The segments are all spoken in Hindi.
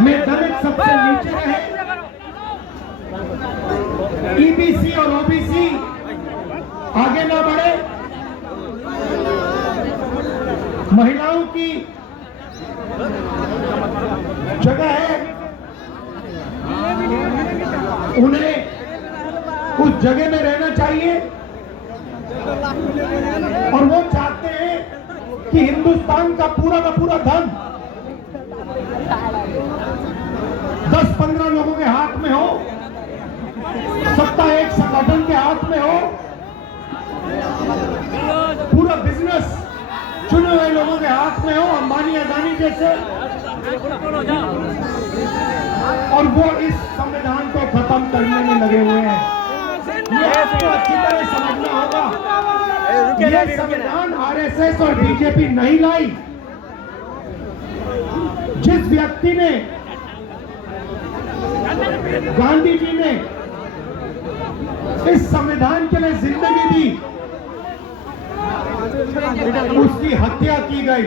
में दलित सबसे नीचे रहे, ईबीसी और ओबीसी आगे ना बढ़े, महिलाओं की जगह है, उन्हें उस जगह में रहना चाहिए और वो चाहते हैं कि हिंदुस्तान का पूरा धन 10-15 लोगों के हाथ में हो, सत्ता एक संगठन के हाथ में हो, पूरा बिजनेस चुने हुए लोगों के हाथ में हो, अंबानी अदानी जैसे, और वो इस संविधान को खत्म करने में लगे हुए हैं। ये आपको अच्छी तरह समझना होगा। ये संविधान आरएसएस और बीजेपी नहीं लाई। जिस व्यक्ति ने, गांधी जी ने इस संविधान के लिए जिंदगी दी, उसकी हत्या की गई।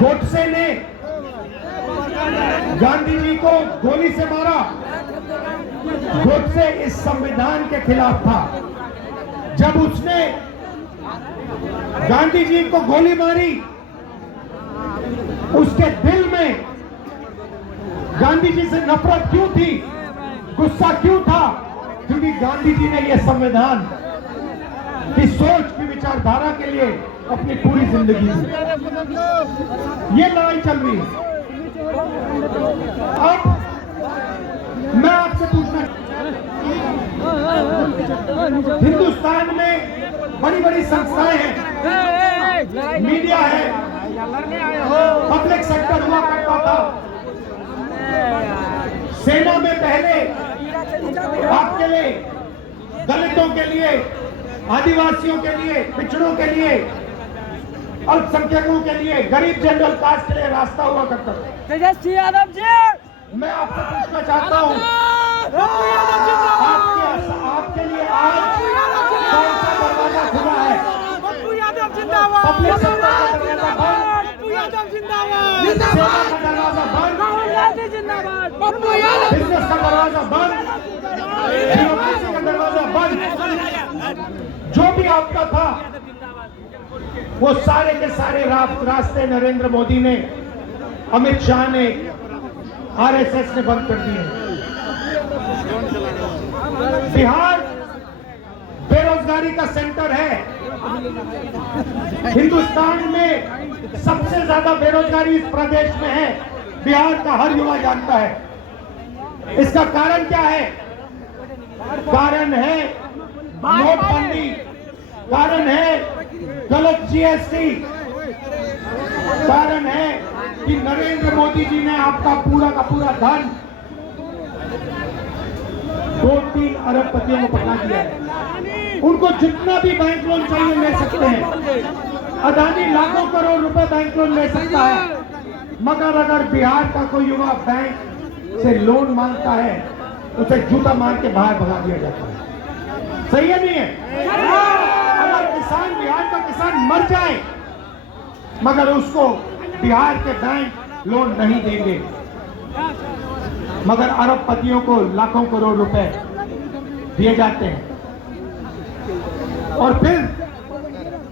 गोडसे ने गांधी जी को गोली से मारा। गोडसे इस संविधान के खिलाफ था। जब उसने गांधी जी को गोली मारी, उसके दिल में गांधी जी से नफरत क्यों थी, गुस्सा क्यों था? क्योंकि गांधी जी ने यह संविधान की सोच की विचारधारा के लिए अपनी पूरी जिंदगी दी। ये लड़ाई चल रही है। अब मैं आपसे पूछना, हिंदुस्तान में बड़ी बड़ी संस्थाएं हैं, मीडिया है, पब्लिक सेक्टर हुआ करता था। सेना में पहले आपके लिए, दलितों के लिए, आदिवासियों के लिए, पिछड़ों के लिए, अल्पसंख्यकों के लिए, गरीब जनरल कास्ट के लिए रास्ता हुआ करता था। तेजस्वी यादव जी, मैं आपसे पूछना चाहता हूँ, आपके लिए आज कौन सा दरवाजा खुला है? पप्पू यादव जिंदाबाद, पब्लिक सेक्टर का दरवाजा बंद, पप्पू यादव जिंदाबाद, सेना का दरवाजा बंद, राहुल गांधी जिंदाबाद, पप्पू यादव, बिजनेस का दरवाजा बंद, डेमोक्रेसी का दरवाजा बंद। जो भी आपका था वो सारे के सारे रास्ते नरेंद्र मोदी ने, अमित शाह ने, आरएसएस ने बंद कर दिए। बिहार बेरोजगारी का सेंटर है। हिंदुस्तान में सबसे ज्यादा बेरोजगारी इस प्रदेश में है। बिहार का हर युवा जानता है। इसका कारण क्या है? कारण है नोटबंदी, कारण है गलत जीएसटी, कारण है कि नरेंद्र मोदी जी ने आपका पूरा का पूरा धन 2-3 अरबपतियों को पकड़ा दिया है। उनको जितना भी बैंक लोन चाहिए ले सकते हैं। अदानी लाखों करोड़ रुपए बैंक लोन ले सकता है, मगर अगर बिहार का कोई युवा बैंक से लोन मांगता है, उसे जूता मार के बाहर भगा दिया जाता है। सही है नहीं है? अगर किसान, बिहार का किसान मर जाए, मगर उसको बिहार के बैंक लोन नहीं देंगे, मगर अरबपतियों को लाखों करोड़ रुपए दिए जाते हैं। और फिर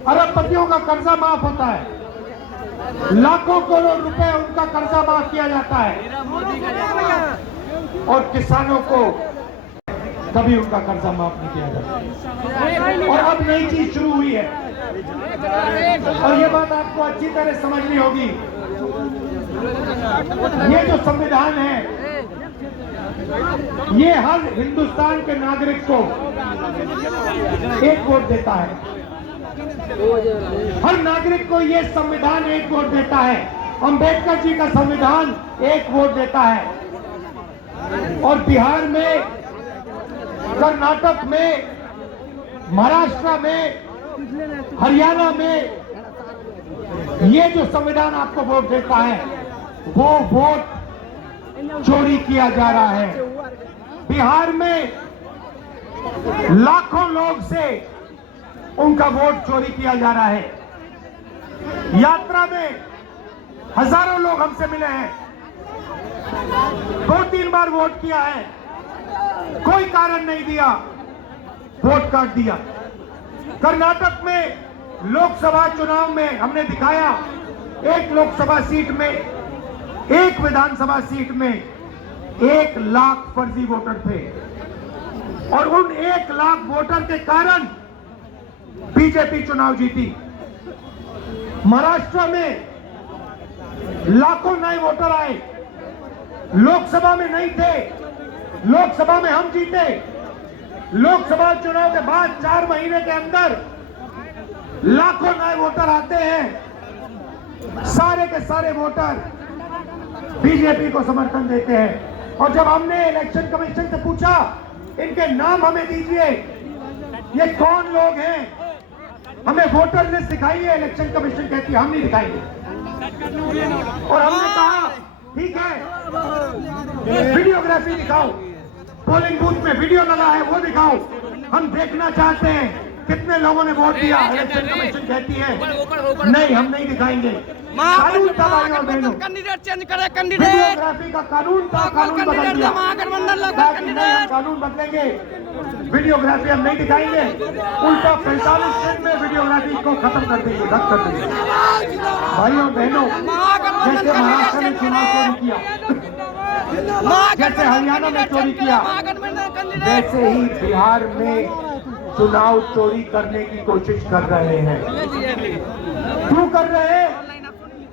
अरबपतियों का कर्जा माफ होता है, लाखों करोड़ रुपए उनका कर्जा माफ किया जाता है, और किसानों को कभी उनका कर्जा माफ नहीं किया जाता। और अब नई चीज शुरू हुई है, और ये बात आपको अच्छी तरह समझनी होगी। ये जो संविधान है, ये हर हिंदुस्तान के नागरिक को एक वोट देता है। हर नागरिक को ये संविधान एक वोट देता है। अंबेडकर जी का संविधान एक वोट देता है। और बिहार में, कर्नाटक में, महाराष्ट्र में, हरियाणा में ये जो संविधान आपको वोट देता है, वो वोट चोरी किया जा रहा है। बिहार में लाखों लोग से उनका वोट चोरी किया जा रहा है। यात्रा में हजारों लोग हमसे मिले हैं, 2-3 बार वोट किया है, कोई कारण नहीं दिया, वोट काट दिया। कर्नाटक में लोकसभा चुनाव में हमने दिखाया, एक लोकसभा सीट में, एक विधानसभा सीट में 1 लाख फर्जी वोटर थे और उन 1 लाख वोटर के कारण बीजेपी चुनाव जीती। महाराष्ट्र में लाखों नए वोटर आए, लोकसभा में नहीं थे, लोकसभा में हम जीते। लोकसभा चुनाव के बाद 4 महीने के अंदर लाखों नए वोटर आते हैं, सारे के सारे वोटर बीजेपी को समर्थन देते हैं। और जब हमने इलेक्शन कमीशन से पूछा इनके नाम हमें दीजिए, ये कौन लोग हैं, हमें वोटर लिस्ट दिखाइए, इलेक्शन कमीशन कहती है हम नहीं दिखाएंगे। और हमने कहा ठीक है, वीडियोग्राफी दिखाओ, पोलिंग बूथ में वीडियो लगा है वो दिखाओ, हम देखना चाहते हैं कितने लोगों ने वोट दिया। इलेक्शन कमीशन कहती है नहीं, हम नहीं दिखाएंगे। कानून था भाइयों और बहनों, कैंडिडेट चेंज करे, कैंडिडेट वीडियोग्राफी का कानून था, कानून बदल दिया। महागठबंधन लगा हम कैंडिडेट। कानून बदलेंगे, वीडियोग्राफी हम नहीं दिखाएंगे, उल्टा 45 दिन में वीडियोग्राफी को खत्म कर देंगे, रद्द कर देंगे। भाइयों और बहनों, जैसे महाराष्ट्र में चुनाव चोरी किया, जैसे हरियाणा में चोरी किया, वैसे ही बिहार में चुनाव चोरी करने की कोशिश कर रहे हैं। क्यों कर रहे हैं?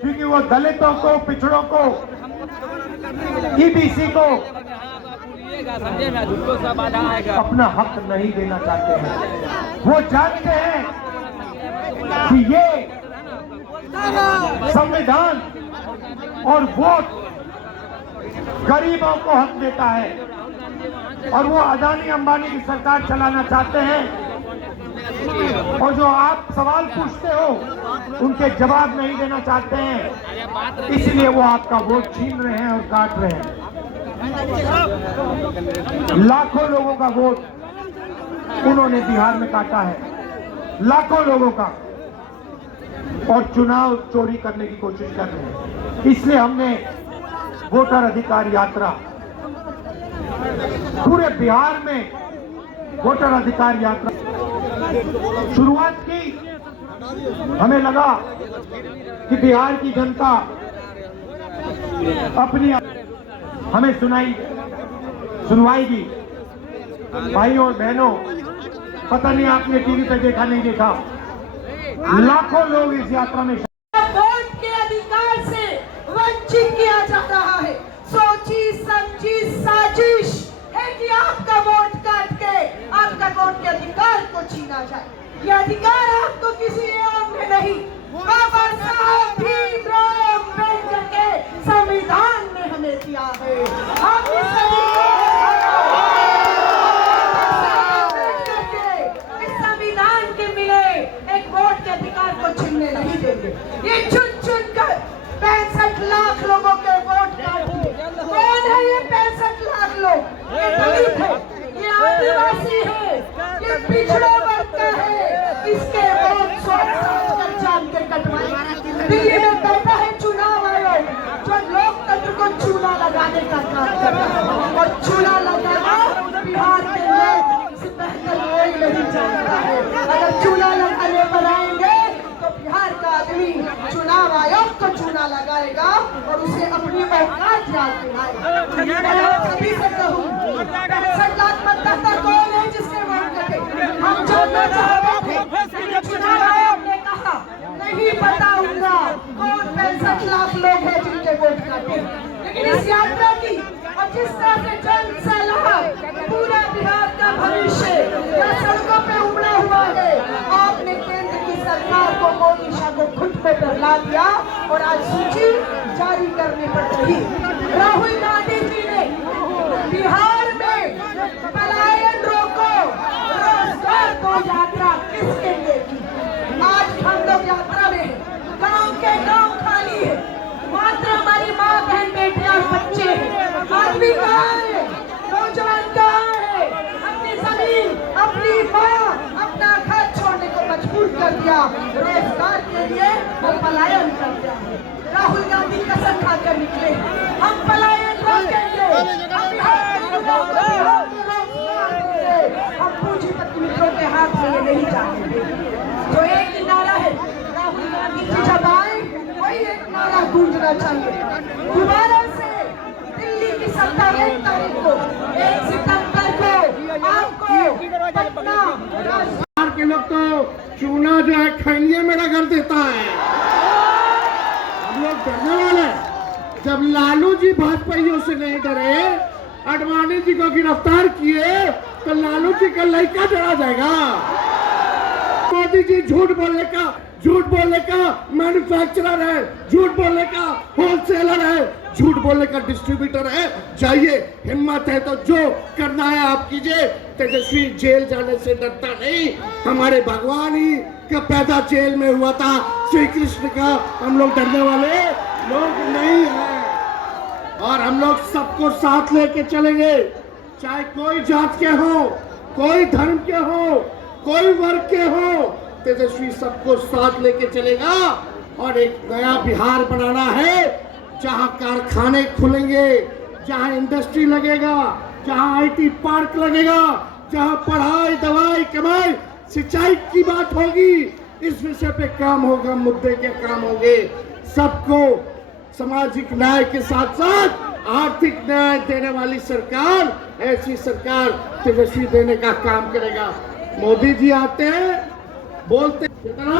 क्योंकि वो दलितों को, पिछड़ों को, ईबीसी को अपना हक नहीं देना चाहते हैं। वो जानते हैं कि ये संविधान और वोट गरीबों को हक देता है और वो अदानी अंबानी की सरकार चलाना चाहते हैं। और जो आप सवाल पूछते हो उनके जवाब नहीं देना चाहते हैं, इसलिए वो आपका वोट छीन रहे हैं और काट रहे हैं। लाखों लोगों का वोट उन्होंने बिहार में काटा है, लाखों लोगों का, और चुनाव चोरी करने की कोशिश कर रहे हैं। इसलिए हमने वोटर अधिकार यात्रा पूरे बिहार में वोटर अधिकार यात्रा शुरुआत की। हमें लगा कि बिहार की जनता अपनी हमें सुनवाएगी। भाइयों और बहनों, पता नहीं आपने टीवी पे देखा नहीं देखा, लाखों लोग इस यात्रा में वोट के अधिकार से वंचित किया जा रहा है। सोची समझी साजिश है कि आपका वोट काट के आपका वोट के अधिकार को छीना जाए। ये अधिकार आपको किसी और ने नहीं, बाबा साहब भीमराव अम्बेडकर के संविधान ने हमें दिया है। हम इस संविधान के मिले एक वोट के अधिकार को छीनने नहीं देंगे। ये चुन चुन कर 65 लाख लोगों के वोट काट दिए। कौन है ये 65 लाख लोग? ये दलित है, ये आदिवासी है, ये पिछड़ा वर्ग का है। इसके वोट सोच जान के कटवाए। दिल्ली में बैठा है चुनाव आयोग, जो लोकतंत्र को चूना लगाने का काम कर रहा है। और चूना लगाना बिहार के लोग से बेहतर कोई नहीं जानता है। अगर चूना लगाने पर आएंगे तो बिहार का आदमी चुनाव आयोग को चूना लगाएगा और उसे अपनी औकात याद दिलाएगा। मैं सभी से कहूँ, 65 लाख मतदाता कौन है जिसके वोट कटे? हम जानना चाहते थे। चुनाव आयोग ने कहा नहीं बताऊंगा कौन 65 लाख लोग हैं जिनके वोट काटे। लेकिन इस यात्रा की और जिस तरह से जन सैलाब पूरा बिहार का भविष्य या सड़कों पे उमड़ा हुआ है, आपने केंद्र की सरकार को, मोदी शाह को खुद पे डरला दिया और आज सूची जारी करनी पड़ रही। राहुल गांधी जी ने बिहार में पलायन रोको, रोजगार को यात्रा किसके लिए की? आज हम लोग यात्रा में गांव के गांव खाली है, मात्र हमारी माँ बहन बेटियां और बच्चे हैं। आदमी कहाँ है? नौजवान कहाँ है? अपनी जमीन, अपनी माँ, अपना घर छोड़ने को मजबूर कर दिया। रोजगार के लिए वो पलायन कर दिया। राहुल गांधी कसम खाकर निकले, हम गूंजना चाहिए। दोबारा से दिल्ली की सत्ता 1 तारीख को 1 सितंबर को आपको पटना बिहार के लोग तो चूना जो है खैनिया में रगड़ देता है। हम लोग डरने वाले हैं। जब लालू जी भाजपाइयों से नहीं डरे, आडवाणी जी को गिरफ्तार किए, तो लालू जी का लड़का डरा जाएगा। मोदी जी झूठ बोलने का मैन्युफैक्चरर है, झूठ बोलने का होलसेलर है, झूठ बोलने का डिस्ट्रीब्यूटर है। जाइए, हिम्मत है तो जो करना है आप कीजिए। तेजस्वी जेल जाने से डरता नहीं। हमारे भगवान ही का पैदा जेल में हुआ था, श्री कृष्ण का। हम लोग डरने वाले लोग नहीं हैं और हम लोग सबको साथ लेके चलेंगे, चाहे कोई जात के हो, कोई धर्म के हो, कोई वर्ग के हो। तेजस्वी सबको साथ लेके चलेगा और एक नया बिहार बनाना है, जहां कारखाने खुलेंगे, जहां इंडस्ट्री लगेगा, जहां आईटी पार्क लगेगा, जहां पढ़ाई, दवाई, कमाई, सिंचाई की बात होगी। इस विषय पे काम होगा, मुद्दे के काम होंगे। सबको सामाजिक न्याय के साथ साथ आर्थिक न्याय देने वाली सरकार, ऐसी सरकार तेजस्वी देने का काम करेगा। मोदी जी आते हैं, बोलते कितना